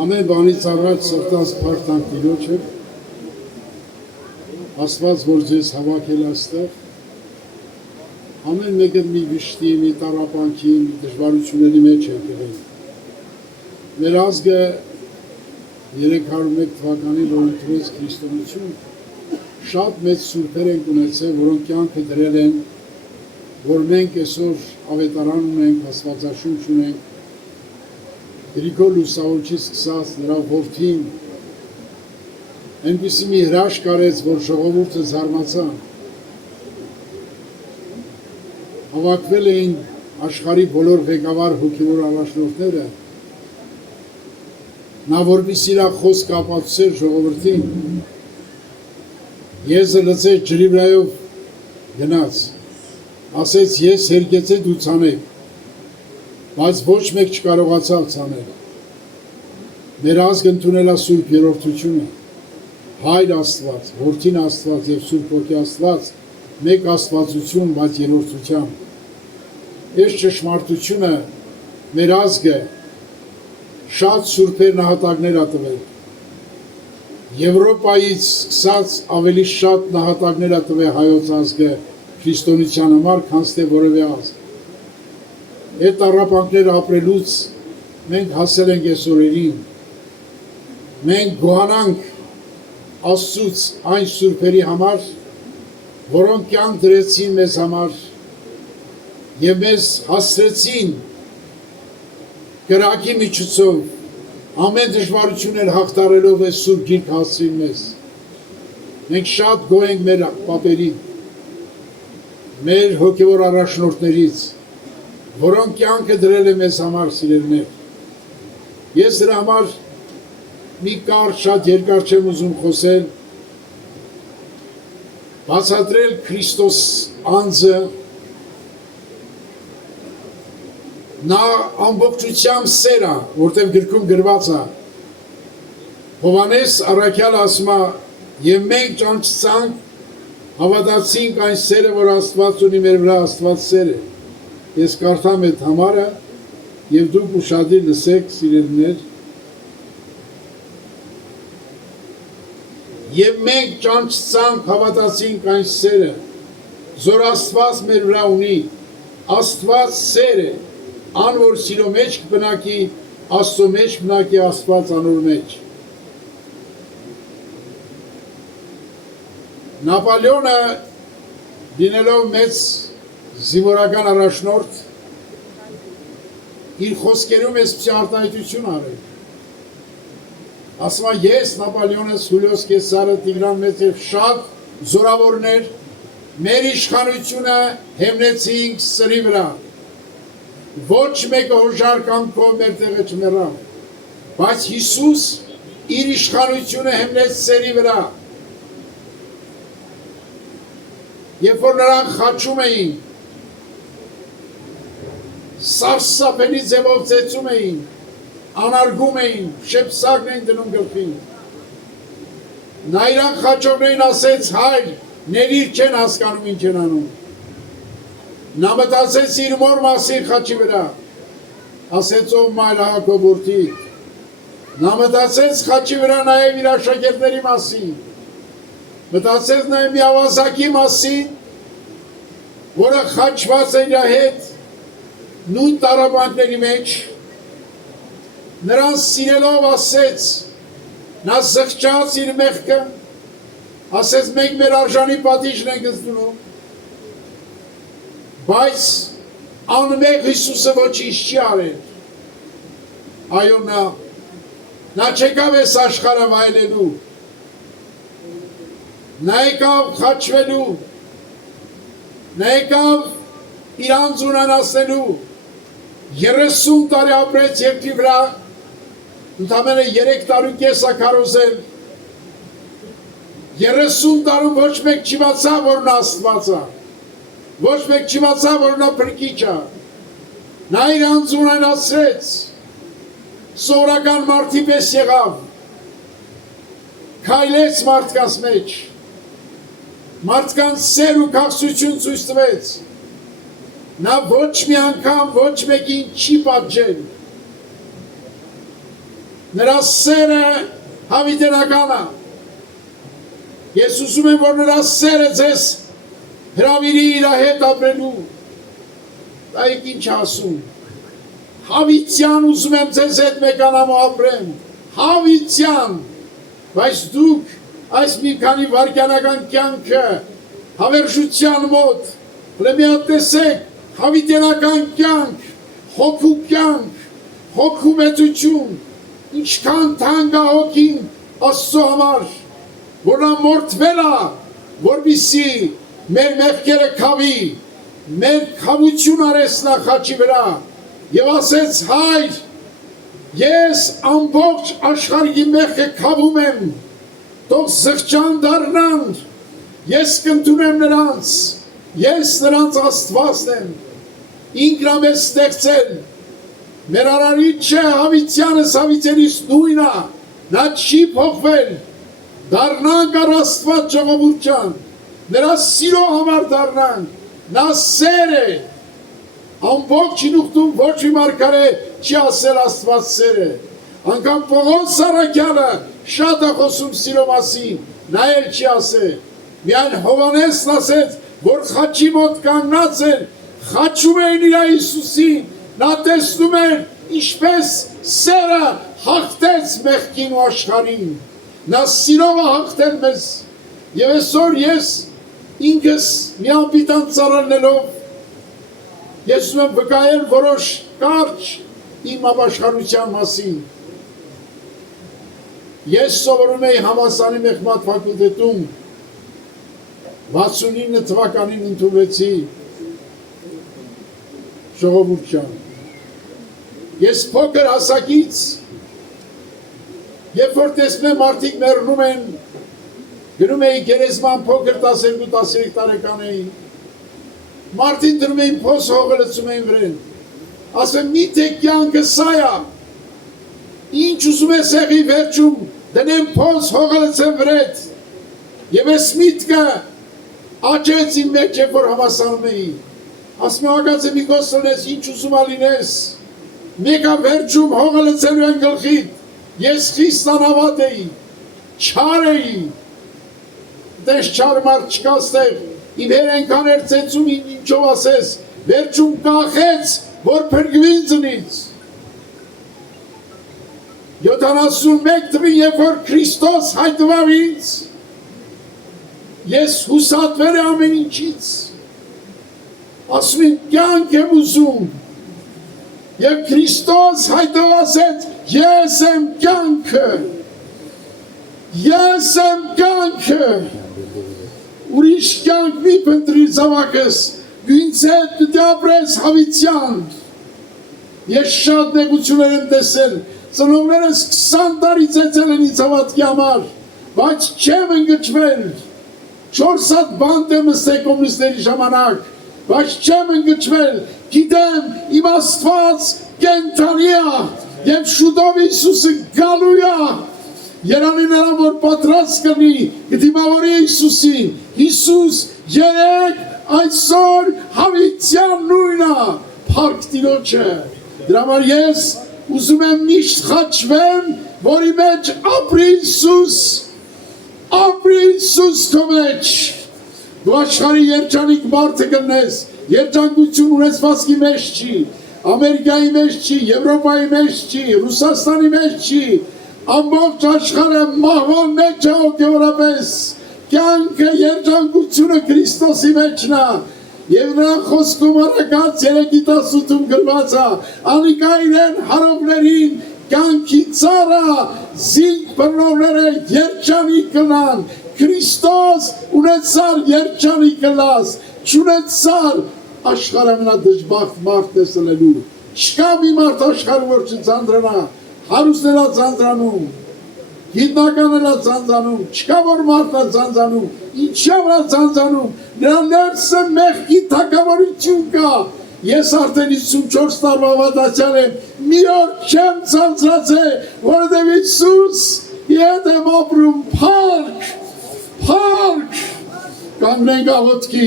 Ամեն բանից առաջ սրտանց փառք տանք Տիրոջը, Աստված, որ ձեզ հավաքել այստեղ, ամեն մեկը մի վիշտի, մի տառապանքի, մի դժվարությունների մեջ է եղել։ Մեր ազգը 301 թվականին, որ ընտրեց քրիստոնեություն, շատ մեծ սուրբեր են ունեցել, որոնք կյանքը դրել են, որ մենք այսօր ավետարան ունենք, աստվածաշունչ ունենք, Գրիգոր Լուսավորչից սկսած նրա որդին այնպիսի մի հրաշք արեց, որ ժողովուրդը զարմացան։ Հավաքվել էին աշխարհի բոլոր ղեկավար հոգևոր առաջնորդները, նա որպեսզի իր խոսքը ապացուցեր ժողովրդին, եզը լցեց ջրի վրայով գնաց, ասեց ես հերկեցե դու ցանեք, բայց ոչ մեկ չկարողացավ ցանել։ Մեր ազգը ընդունել է Սուրբ Երրորդությունը, Հայր Աստված, Որդին Աստված եւ Սուրբ Հոգի Աստված, մեկ աստվածություն, բայց երրորդությամբ։ Այս ճշմարտությունը մեր ազգը շատ սուրբեր նահատակներ ա տվել։ Եվրոպայից սկսած ավելի շատ նահատակներ ա տվել հայոց ազգը քրիստոնեության համար, քան թե որևէ ազգ։ Այդ տառապանքները ապրելուց մենք հասել ենք այս օրերին։ Մենք գոհանանք Աստծուց այն սուրբերի համար, որոնք կյանք դրեցին մեզ համար եւ մեզ հասցրեցին կրակի միջոցով ամեն դժվարություններ հաղթարելով այս սուրբ գիրքը հասցրին մեզ։ Մենք շատ գոհ ենք մեր պապերին, մեր հոգևոր առաջնորդներից, որոնք կյանքը դրել է մեզ համար, սիրելիներ։ Ես դրա համար մի կարճ շատ երկար չեմ ուզում խոսել, բացատրել Քրիստոս անձը, նա ամբողջությամբ սեր է, որտեղ գրքում գրված է։ Հովհաննես առաքյալը ասում է, եւ մենք ճանաչեցանք, հավատացինք այն սերը, որ Աստված ունի մեր վրա, Աստված սեր է։ Ես կարդամ այդ համարը եւ դուք ուշադիր լսեք, սիրելիներ։ Եվ մենք ճանաչեցանք, հավատացինք այն սերը, որ Աստված մեր վրա ունի, Աստված սեր է, ան որ սիրո մեջ կբնակի, Աստծո մեջ բնակի Աստված անոր մեջ։ Նապոլեոնը լինելով մեծ զինվորական առաջնորդ, իր խոսքերում այսպիսի արտահայտություն արել։ Ասում է, ես Նապոլեոնս, Հուլիոս Կեսարը, Տիգրան Մեծը եւ շատ զորավորներ մեր իշխանությունը հիմնեցինք սրի վրա։ Ոչ մեկը հոժար կամքով մեր տեղը չմեռավ, բայց Հիսուս իր իշխանությունը հիմնեց սերի վրա։ Երբ որ նրանք խաչում էին, սարսափելի ձևով ծեծում էին, անարգում էին, շեպսակն էին դնում գլխին։ Նա իրան խաչողներին ասեց, հայր, ներիր չեն հասկանում ինչ են անում։ Նա մտածեց իր մոր մասին խաչի վրա, ասեց ով մայր Հակոբ որդի։ Նա մտածեց խաչի վրա նաև իր աշակերտների մասին, մտածեց նաև մի ավազակի մասին, որը խաչված է իր հետ նույն տառապանքների մեջ, նրան սիրելով ասեց, նա զղջաց իր մեղքը, ասեց մենք մեր արժանի պատիժն ենք զդնում, բայց անմեղ Հիսուսը ոչինչ չի արել։ Այո, նա չեկավ այս աշխարհը վայելելու, նա եկավ խաչվելու, նա եկավ իր անձունն ասելու, 30 տարի ապրեց երկրի վրա, ընդամենը 3 տարի կես է քարոզել, 30 տարում ոչ մեկ չիմացավ, որ նա Աստված է, ոչ մեկ չիմացավ, որ նա փրկիչ է, նա իր անձունն ասրեց, սովորական մարդի պես եղավ, քայլեց մարդկանց մեջ, մարդկանց սեր ու քաղցրություն ցույց տվեց, նա ոչ մի անգամ ոչ մեկին չի պատժել, նրա սերը հավիտենական է։ Ես ուզում եմ, որ նրա սերը ձեզ հրավիրի իր հետ ապրելու։ Այդ ինչ ասում։ Հավիտյան ուզում եմ ձեզ հետ մեկանամ ապրեմ։ Հավիտյան, բայց դուք այս մի քանի վայրկյանական կյանքը հավերժության մոտ լեմիատեսեք հավիտենական կյանք, հոգու կյանք, հոգու մեծություն, ինչքան թանկ է հոգին Աստծո համար, որ նա մորթվել է, որպեսզի մեր մեղքերը քավի, մեր քավություն արես նա խաչի վրա եւ ասեց հայր, ես ամբողջ աշխարհի մեղքը քավում եմ, թող զղջան դառնան, ես կընդունեմ նրանց, ես նրանց Աստվածն եմ, ինքն է մեզ ստեղծել, մեր արարիչը հավիտյանս հավիտենից նույնն է, նա չի փոխվել, դառնանք առ Աստված ժողովուրդ ջան, նրա սիրո համար դառնանք, նա սեր է, ամբողջ ինուխտում ոչ մի մարգարե չի ասել Աստված սեր է, անգամ Պողոս Սարաքյանը շատ է խոսում սիրո մասին, նա էլ չի ասել, միայն Հովհաննեսն ասեց, որ խաչի մոտ կանգնած էր, խաչում էին իր Հիսուսին, նա տեսնում էր, ինչպես սերը հաղթեց մեղքին ու աշխարհին, նա սիրով է հաղթել մեզ, եւ այսօր ես ինքս մի անպիտան ծառայելով, ես ուզում եմ վկայել որոշ կարճ իմ ապաշխարության մասին։ Ես սովորում էի Համալսարանի մեխմատ ֆակուլտետում 69 թվականին ընդունվեցի ժողովուրդ ջան։ Ես փոքր հասակից, երբ որ տեսնում եմ մարդիկ մեռնում են, գնում էի գերեզման փոքր 12-13 տարեկան էի, մարդին դնում էին փոս հողը լցում էին վրեն, ասում միթե կյանքը սա է, ինչ ուզում ես եղի վերջում, դնեմ փոս հողը լցեմ վրետ, եւ ես միտքը աճեց իմ մեջ, երբ որ համալսարանում էի, ասում եմ ագացե մի կոստոնես, ինչ ուզում ա լինես, մեկը վերջում հողը լցելու են գլխիդ, ես խիստ անհավատ էի, չար էի, դες չար մարդ չկա ստեղ, իմ հեր ենքան էր ծեցում ինչով ասես, վերջում կախեց, որ փրկվին ծնից, 71 թվին, երբ որ Քրիստոս հայտնվավ ինձ, ես հուսատվել եմ ամեն ինչից, ասում եմ կյանք եմ ուզում, եւ Քրիստոս հայտնվավ ասեց, ես եմ կյանքը, ես եմ կյանքը, ուրիշ կյանք մի փնտրի զավակս, ինձ հետ պիտի ապրես հավիտյան, ես շատ նեղություններ եմ տեսել, ծնողներս 20 տարի ծեծել են ինձ հավատքի համար, բայց չեմ ընկճվել, 4 հատ բանտ եմ նստել կոմունիստների ժամանակ, բայց չեմ ընկճվել, գիտեմ իմ Աստված կենդանի է, եւ շուտով Հիսուսը գալու է, երանի նրան որ պատրաստ կլինի, կդիմավորի Հիսուսին, Հիսուս երեք այսօր հավիտյան նույնն է, փառք Տիրոջը, դրա համար ես ուզում եմ միշտ խաչվեմ, որի մեջ ապրի Հիսուս քո մեջ, դու աշխարհի երջանիկ մարդը կլինես, երջանկություն ունեցվածքի մեջ չի, Ամերիկայի մեջ չի, Եվրոպայի մեջ չի, Ռուսաստանի մեջ չի, ամբողջ աշխարհը մահվան մեջ է հոգևորապես, կյանքը երջանկությունը Քրիստոսի մեջն է, եւ նրա խոսքում առակած 3:18-ում գրված է, անիկա իրեն հարովներին կյանքի ծառա, զինք բռնողները երջանիկ կլան, Քրիստոս ունեցար երջանիկ կլաս, չունեցար աշխարհը ամենադժբախտ մարդ տեսնելու, չկա մի մարդ աշխարհում որ չձանձրանա, հարուստն է ձանձրանում, գիտնականն է ձանձրանում, չկա որ մարդն է ձանձրանում, ինչով է ձանձրանում, նրա ներսը մեղքի թագավորություն կա, ես արդեն 54 տարվա ավատացյալ եմ, մի օր չեմ ձանձրացել, որովհետև Հիսուս հետ եմ ապրում, փառք, կանգնենք աղոթքի